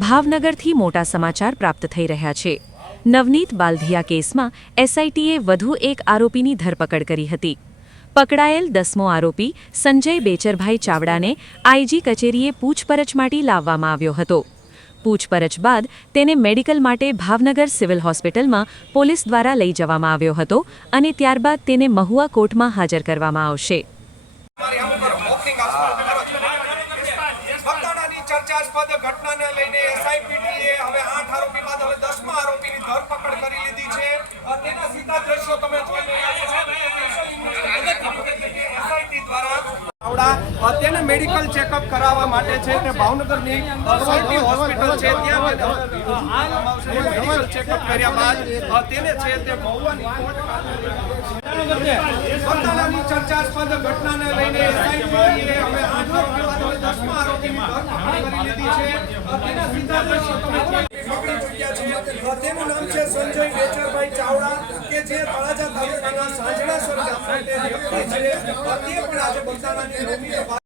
ભાવનગરથી મોટા સમાચાર પ્રાપ્ત થઈ રહ્યા છે। નવનીત બાલધિયા કેસમાં એસઆઈટીએ વધુ એક આરોપીની ધરપકડ કરી હતી। પકડાયેલ 10મો આરોપી સંજય બેચરભાઈ ચાવડાને આઈજી કચેરીએ પૂછપરછ માટે લાવવામાં આવ્યો હતો। પૂછપરછ બાદ તેને મેડિકલ માટે ભાવનગર સિવિલ હોસ્પિટલમાં પોલીસ દ્વારા લઈ જવામાં આવ્યો હતો અને ત્યારબાદ તેને મહુવા કોર્ટમાં હાજર કરવામાં આવશે। ચર્ચાસ્પદ ઘટનાને લઈને એસઆઈટીએ હવે 8 આરોપી બાદ હવે 10મા આરોપીની ધરપકડ કરી લીધી છે। તેના સીધા દ્રશ્યો તમે જોઈ રહ્યા છો। એસઆઈટી દ્વારા તેને મેડિકલ ચેકઅપ કરાવવા માટે છે તે ભાવનગરની સિટી હોસ્પિટલ છે ત્યાં મેડિકલ ચેકઅપ કર્યા બાદ તેને છે તે મહુવાની કોર્ટની ચર્ચાસ્પદ ઘટનાને લઈને એસઆઈટીએ હવે 8 આરોપી બાદ હવે 10મા આરોપીની ધરપકડ કરી લીધી છે। તેના સીધા દ્રશ્યો તમે પકડી ચૂક્યા છે। તેનું નામ છે સંજય બેચરભાઈ ચાવડા કે જે તળાજા તાલુકાના સાંજણાસર ગામનો તે વ્યક્તિ છે। તે પણ આજે બંધારણની